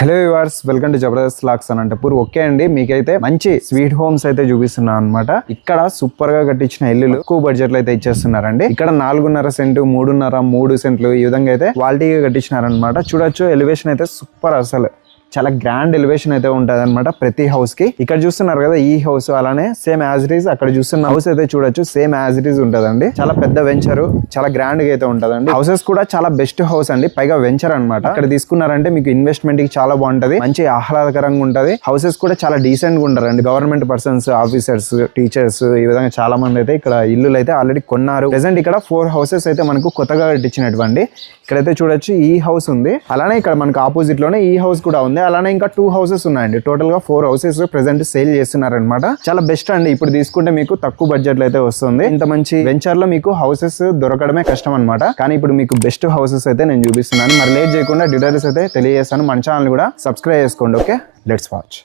Hello viewers, welcome to Jabardasth vlogs Anantapur. Okay అండి, మీకైతే మంచి స్వీట్ హోమ్స్ అయితే చూపిస్తున్నాను అనమాట. ఇక్కడ సూపర్ గా కట్టించిన ఇల్లులు ఎక్కువ బడ్జెట్ లో అయితే ఇచ్చేస్తున్నారండి. ఇక్కడ 4.5 సెంటు 3 సెంట్లు ఈ విధంగా అయితే క్వాలిటీగా కట్టించినారనమాట. చూడొచ్చు, ఎలివేషన్ అయితే సూపర్, అసలు చాలా గ్రాండ్ ఎలివేషన్ అయితే ఉంటది అనమాట ప్రతి హౌస్ కి. ఇక్కడ చూస్తున్నారు కదా ఈ హౌస్, అలానే సేమ్ యాజ్ ఇట్ ఈజ్ అక్కడ చూస్తున్న హౌస్ అయితే చూడొచ్చు, సేమ్ యాజ్ ఇట్ ఈజ్ ఉంటదండి. చాలా పెద్ద వెంచర్, చాలా గ్రాండ్ గా అయితే ఉంటదండి. హౌసెస్ కూడా చాలా బెస్ట్ హౌస్ అండి, పైగా వెంచర్ అనమాట. ఇక్కడ తీసుకున్నారంటే మీకు ఇన్వెస్ట్మెంట్ కి చాలా బాగుంటది, మంచి ఆహ్లాదకరంగా ఉంటది. హౌసెస్ కూడా చాలా డీసెంట్ గా ఉంటారండి. గవర్నమెంట్ పర్సన్స్, ఆఫీసర్స్, టీచర్స్ ఈ విధంగా చాలా మంది అయితే ఇక్కడ ఇల్లులు అయితే ఆల్రెడీ కొన్నారు. ప్రెసెంట్ ఇక్కడ 4 హౌసెస్ అయితే మనకు కొత్తగా కట్టించినటువంటి. ఇక్కడైతే చూడొచ్చు ఈ హౌస్ ఉంది, అలానే ఇక్కడ మనకు ఆపోజిట్ లోనే ఈ హౌస్ కూడా ఉంది. అలానే ఇంకా 2 హౌసెస్ ఉన్నాయండి. టోటల్ గా 4 హౌసెస్ ప్రెసెంట్ సేల్ చేస్తున్నారనమాట. చాలా బెస్ట్ అండి. ఇప్పుడు తీసుకుంటే మీకు తక్కువ బడ్జెట్ లో అయితే వస్తుంది. ఇంత మంచి వెంచర్ లో మీకు హౌసెస్ దొరకడమే కష్టం అనమాట. కానీ ఇప్పుడు మీకు బెస్ట్ హౌసెస్ అయితే నేను చూపిస్తున్నాను. మరి లేట్ చేయకుండా డీటెయిల్స్ అయితే తెలియజేస్తాను. మన ఛానల్ కూడా సబ్స్క్రైబ్ చేసుకోండి. Okay, let's watch.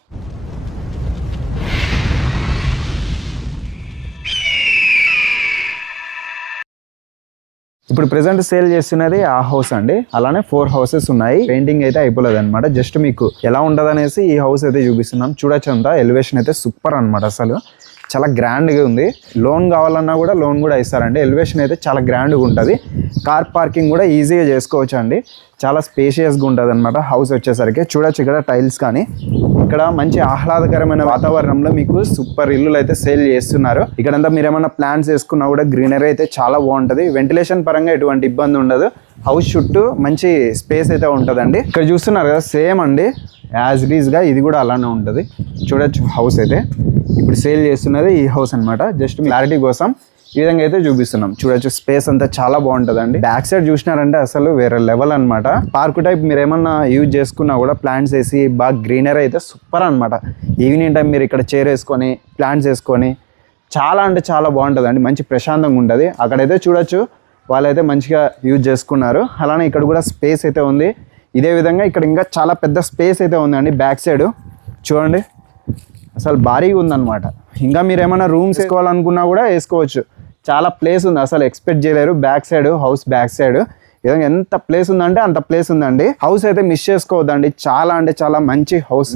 ఇప్పుడు ప్రెసెంట్ సేల్ చేస్తున్నది ఆ హౌస్ అండి. అలానే 4 హౌసెస్ ఉన్నాయి. పెయింటింగ్ అయితే అయిపోలేదు అనమాట. జస్ట్ మీకు ఎలా ఉంటది అనేసి ఈ హౌస్ అయితే చూపిస్తున్నాం. చూడొచ్చు, అంతా ఎలివేషన్ అయితే సూపర్ అనమాట. అసలు చాలా గ్రాండ్గా ఉంది. లోన్ కావాలన్నా కూడా లోన్ కూడా ఇస్తారండి. ఎలివేషన్ అయితే చాలా గ్రాండ్గా ఉంటుంది. కార్ పార్కింగ్ కూడా ఈజీగా చేసుకోవచ్చు అండి. చాలా స్పేషియస్గా ఉంటుంది అనమాట హౌస్ వచ్చేసరికి. చూడొచ్చు, ఇక్కడ టైల్స్ కానీ ఇక్కడ మంచి ఆహ్లాదకరమైన వాతావరణంలో మీకు సూపర్ ఇల్లులు అయితే సేల్ చేస్తున్నారు. ఇక్కడంతా మీరు ఏమైనా ప్లాన్స్ వేసుకున్నా కూడా గ్రీనరీ అయితే చాలా బాగుంటుంది. వెంటిలేషన్ పరంగా ఎటువంటి ఇబ్బంది ఉండదు. హౌస్ చుట్టూ మంచి స్పేస్ అయితే ఉంటుందండి. ఇక్కడ చూస్తున్నారు కదా, సేమ్ అండి యాజ్ ఇట్ ఈస్గా ఇది కూడా అలానే ఉంటుంది. చూడొచ్చు, హౌస్ అయితే ఇప్పుడు సేల్ చేస్తున్నది ఈ హౌస్ అనమాట. జస్ట్ క్లారిటీ కోసం ఈ విధంగా అయితే చూపిస్తున్నాం. చూడొచ్చు, స్పేస్ అంతా చాలా బాగుంటుందండి. బ్యాక్ సైడ్ చూసినారంటే అసలు వేరే లెవెల్ అనమాట. పార్క్ టైప్ మీరు ఏమన్నా యూజ్ చేసుకున్నా కూడా ప్లాంట్స్ వేసి బాగా గ్రీనరీ అయితే సూపర్ అనమాట. ఈవినింగ్ టైం మీరు ఇక్కడ చైర్ వేసుకొని ప్లాంట్స్ వేసుకొని చాలా అంటే చాలా బాగుంటుందండి. మంచి ప్రశాంతంగా ఉంటుంది. అక్కడైతే చూడొచ్చు, వాళ్ళైతే మంచిగా యూజ్ చేసుకున్నారు. అలానే ఇక్కడ కూడా స్పేస్ అయితే ఉంది. ఇదే విధంగా ఇక్కడ ఇంకా చాలా పెద్ద స్పేస్ అయితే ఉందండి. బ్యాక్ సైడ్ చూడండి, అసలు భారీగా ఉందన్నమాట. ఇంకా మీరు ఏమైనా రూమ్స్ వేసుకోవాలనుకున్నా కూడా వేసుకోవచ్చు. చాలా ప్లేస్ ఉంది, అసలు ఎక్స్పెక్ట్ చేయలేరు. Back side, house back side విధంగా ఎంత ప్లేస్ ఉందంటే అంత ప్లేస్ ఉందండి. హౌస్ అయితే మిస్ చేసుకోవద్దండి. చాలా అంటే చాలా మంచి హౌస్.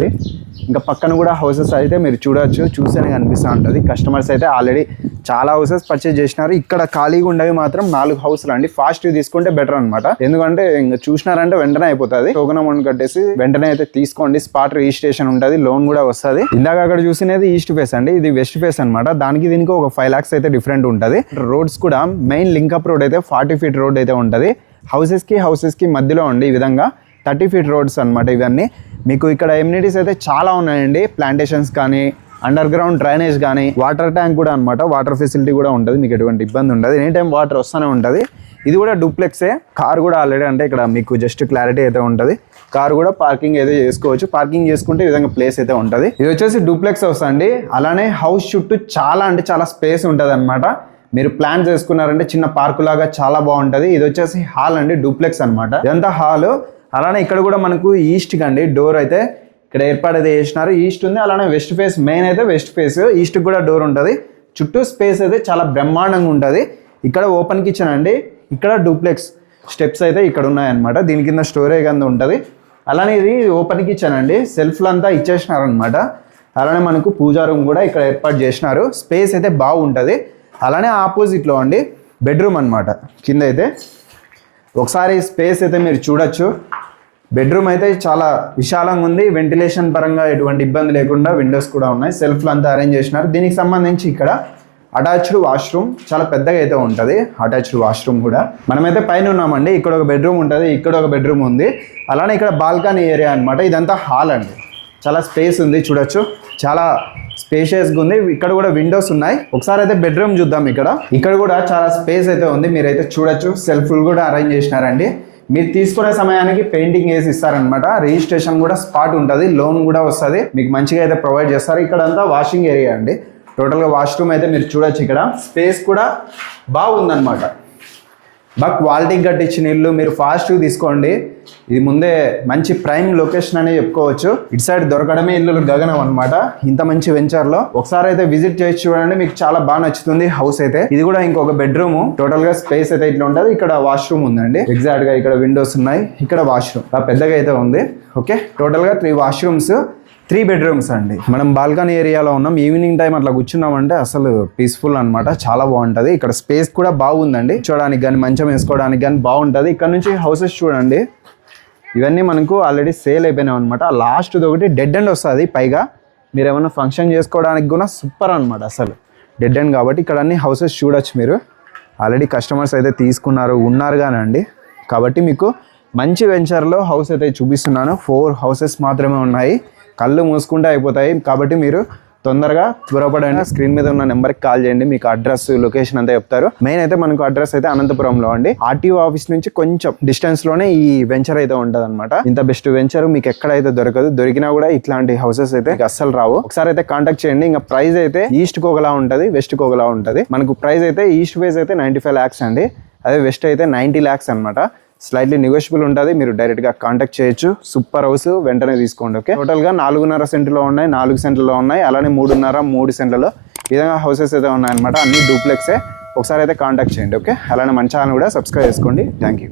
ఇంకా పక్కన కూడా హౌసెస్ అయితే మీరు చూడొచ్చు, చూస్తేనే కనిపిస్తూ ఉంటుంది. కస్టమర్స్ అయితే ఆల్రెడీ చాలా హౌసెస్ పర్చేజ్ చేసినారు. ఇక్కడ ఖాళీగా ఉండేవి మాత్రం 4 హౌస్లు అండి. ఫాస్ట్ తీసుకుంటే బెటర్ అనమాట. ఎందుకంటే ఇంకా చూసినారంటే వెంటనే అయిపోతుంది. టోకెన్ అమౌంట్ కట్టేసి వెంటనే అయితే తీసుకోండి. స్పాట్ రిజిస్ట్రేషన్ ఉంటుంది, లోన్ కూడా వస్తుంది. ఇందాక అక్కడ చూసినది ఈస్ట్ ఫేస్ అండి, ఇది వెస్ట్ ఫేస్ అనమాట. దానికి దీనికి ఒక 5 lakhs అయితే డిఫరెంట్ ఉంటుంది. రోడ్స్ కూడా మెయిన్ లింకప్ రోడ్ అయితే 40 feet రోడ్ అయితే ఉంటుంది. హౌసెస్కి మధ్యలో ఉండి ఈ విధంగా 30 feet రోడ్స్ అనమాట. ఇవన్నీ మీకు ఇక్కడ ఎమ్యూనిటీస్ అయితే చాలా ఉన్నాయండి. ప్లాంటేషన్స్ కానీ, అండర్ గ్రౌండ్ డ్రైనేజ్ కానీ, వాటర్ ట్యాంక్ కూడా అనమాట. వాటర్ ఫెసిలిటీ కూడా ఉంటుంది. మీకు ఎటువంటి ఇబ్బంది ఉండదు. ఎనీ టైం వాటర్ వస్తూనే ఉంటుంది. ఇది కూడా డూప్లెక్సే. కార్ కూడా ఆల్రెడీ అంటే ఇక్కడ మీకు జస్ట్ క్లారిటీ అయితే ఉంటుంది. కార్ కూడా పార్కింగ్ అయితే చేసుకోవచ్చు. పార్కింగ్ చేసుకుంటే ఈ విధంగా ప్లేస్ అయితే ఉంటుంది. ఇది వచ్చేసి డూప్లెక్స్ హౌస్ అండి. అలానే హౌస్ చుట్టూ చాలా అంటే చాలా స్పేస్ ఉంటుంది అనమాట. మీరు ప్లాన్ చేసుకున్నారంటే చిన్న పార్కు లాగా చాలా బాగుంటుంది. ఇది వచ్చేసి హాల్ అండి, డూప్లెక్స్ అనమాట. ఇదంతా హాల్. అలానే ఇక్కడ కూడా మనకు ఈస్ట్ కండి డోర్ అయితే ఇక్కడ ఏర్పాటైతే చేసినారు. ఈస్ట్ ఉంది, అలానే వెస్ట్ ఫేస్. మెయిన్ అయితే వెస్ట్ ఫేస్, ఈస్ట్ కూడా డోర్ ఉంటుంది. చుట్టూ స్పేస్ అయితే చాలా బ్రహ్మాండంగా ఉంటుంది. ఇక్కడ ఓపెన్ కిచెన్ అండి. ఇక్కడ డూప్లెక్స్ స్టెప్స్ అయితే ఇక్కడ ఉన్నాయన్నమాట. దీని కింద స్టోరేజ్ అంతా ఉంటుంది. అలానే ఇది ఓపెన్ కిచెన్ అండి. సెల్ఫ్లంతా ఇచ్చేసినారనమాట. అలానే మనకు పూజా రూమ్ కూడా ఇక్కడ ఏర్పాటు చేసినారు. స్పేస్ అయితే బాగుంటుంది. అలానే ఆపోజిట్లో అండి బెడ్రూమ్ అనమాట. కింద అయితే ఒకసారి స్పేస్ అయితే మీరు చూడొచ్చు. బెడ్రూమ్ అయితే చాలా విశాలంగా ఉంది. వెంటిలేషన్ పరంగా ఎటువంటి ఇబ్బంది లేకుండా విండోస్ కూడా ఉన్నాయి. సెల్ఫ్లు అంతా అరేంజ్ చేసినారు. దీనికి సంబంధించి ఇక్కడ అటాచ్డ్ వాష్రూమ్ చాలా పెద్దగా అయితే ఉంటుంది. అటాచ్డ్ వాష్రూమ్ కూడా. మనమైతే పైన ఉన్నామండి. ఇక్కడ ఒక బెడ్రూమ్ ఉంటుంది, ఇక్కడ ఒక బెడ్రూమ్ ఉంది. అలానే ఇక్కడ బాల్కనీ ఏరియా అనమాట. ఇదంతా హాల్ అండి. చాలా స్పేస్ ఉంది, చూడొచ్చు. చాలా స్పేషియస్గా ఉంది. ఇక్కడ కూడా విండోస్ ఉన్నాయి. ఒకసారి అయితే బెడ్రూమ్ చూద్దాం. ఇక్కడ కూడా చాలా స్పేస్ అయితే ఉంది. మీరైతే చూడొచ్చు. సెల్ఫ్లు కూడా అరేంజ్ చేసినారండి. మీరు తీసుకునే సమయానికి పెయింటింగ్ వేసి ఇస్తారనమాట. రిజిస్ట్రేషన్ కూడా స్పాట్ ఉంటుంది, లోన్ కూడా వస్తుంది. మీకు మంచిగా అయితే ప్రొవైడ్ చేస్తారు. ఇక్కడంతా వాషింగ్ ఏరియా అండి. టోటల్గా వాష్రూమ్ అయితే మీరు చూడొచ్చు. ఇక్కడ స్పేస్ కూడా బాగుందన్నమాట. బాగా క్వాలిటీగా కట్టించిన ఇల్లు. మీరు ఫాస్ట్గా తీసుకోండి. ఇది ముందే మంచి ప్రైమ్ లొకేషన్ అనే చెప్పుకోవచ్చు. ఇటు సైడ్ దొరకడమే ఇల్లు గగనం అనమాట. ఇంత మంచి వెంచర్ లో ఒకసారి అయితే విజిట్ చేసి చూడండి, మీకు చాలా బాగా నచ్చుతుంది హౌస్ అయితే. ఇది కూడా ఇంకొక బెడ్రూమ్, టోటల్ గా స్పేస్ అయితే ఇట్లా ఉంటది. ఇక్కడ వాష్రూమ్ ఉందండి, ఎగ్జాక్ట్ గా ఇక్కడ విండోస్ ఉన్నాయి, ఇక్కడ వాష్రూమ్ పెద్దగా అయితే ఉంది. ఓకే, టోటల్ గా 3 వాష్రూమ్స్ 3 బెడ్రూమ్స్ అండి. మనం బాల్కనీ ఏరియాలో ఉన్నాం. ఈవినింగ్ టైం అట్లా కూర్చున్నామంటే అసలు పీస్ఫుల్ అనమాట, చాలా బాగుంటది. ఇక్కడ స్పేస్ కూడా బాగుందండి, చూడడానికి కానీ మంచం వేసుకోవడానికి కానీ బాగుంటది. ఇక్కడ నుంచి హౌసెస్ చూడండి, ఇవన్నీ మనకు ఆల్రెడీ సేల్ అయిపోయినాయి అనమాట. లాస్ట్ది ఒకటి డెడ్ ఎండ్ వస్తుంది పైగా. మీరు ఏమైనా ఫంక్షన్ చేసుకోవడానికి కూడా సూపర్ అనమాట, అసలు డెడ్ ఎండ్ కాబట్టి. ఇక్కడ అన్ని హౌసెస్ చూడొచ్చు మీరు. ఆల్రెడీ కస్టమర్స్ అయితే ఉన్నారు కానండి. కాబట్టి మీకు మంచి వెంచర్లో హౌస్ అయితే చూపిస్తున్నాను. 4 హౌసెస్ మాత్రమే ఉన్నాయి, కళ్ళు మూసుకుంటే అయిపోతాయి. కాబట్టి మీరు తొందరగా త్వరపడండి. స్క్రీన్ మీద ఉన్న నెంబర్కి కాల్ చేయండి, మీకు అడ్రస్ లొకేషన్ అంతా చెప్తారు. మెయిన్ అయితే మనకు అడ్రస్ అయితే అనంతపురంలో అండి. ఆర్టీఓ ఆఫీస్ నుంచి కొంచెం డిస్టెన్స్ లోనే ఈ వెంచర్ అయితే ఉంటది అనమాట. ఇంత బెస్ట్ వెంచర్ మీకు ఎక్కడైతే దొరకదు, దొరికినా కూడా ఇట్లాంటి హౌసెస్ అయితే అస్సలు రావు. ఒకసారి అయితే కాంటాక్ట్ చేయండి. ఇంకా ప్రైస్ అయితే ఈస్ట్ కి ఒకలా ఉంటది, వెస్ట్ కి ఒకలా ఉంటది. మనకు ప్రైస్ అయితే ఈస్ట్ ఫేస్ అయితే 95 lakhs అండి, అదే వెస్ట్ అయితే 90 lakhs అనమాట. స్లైట్లీ నెగోషియబుల్ ఉంటుంది, మీరు డైరెక్ట్గా కాంటాక్ట్ చేయొచ్చు. సూపర్ హౌస్, వెంటనే తీసుకోండి. ఓకే, టోటల్గా 4.5 సెంట్లో ఉన్నాయి, 4 సెంట్లలో ఉన్నాయి, అలానే 3.5, 3 సెంట్లలో ఈ విధంగా హౌసెస్ అయితే ఉన్నాయన్నమాట. అన్ని డూప్లెక్సే. ఒకసారి అయితే కాంటాక్ట్ చేయండి. ఓకే, అలానే మన ఛానల్ కూడా సబ్స్క్రైబ్ చేసుకోండి. Thank you.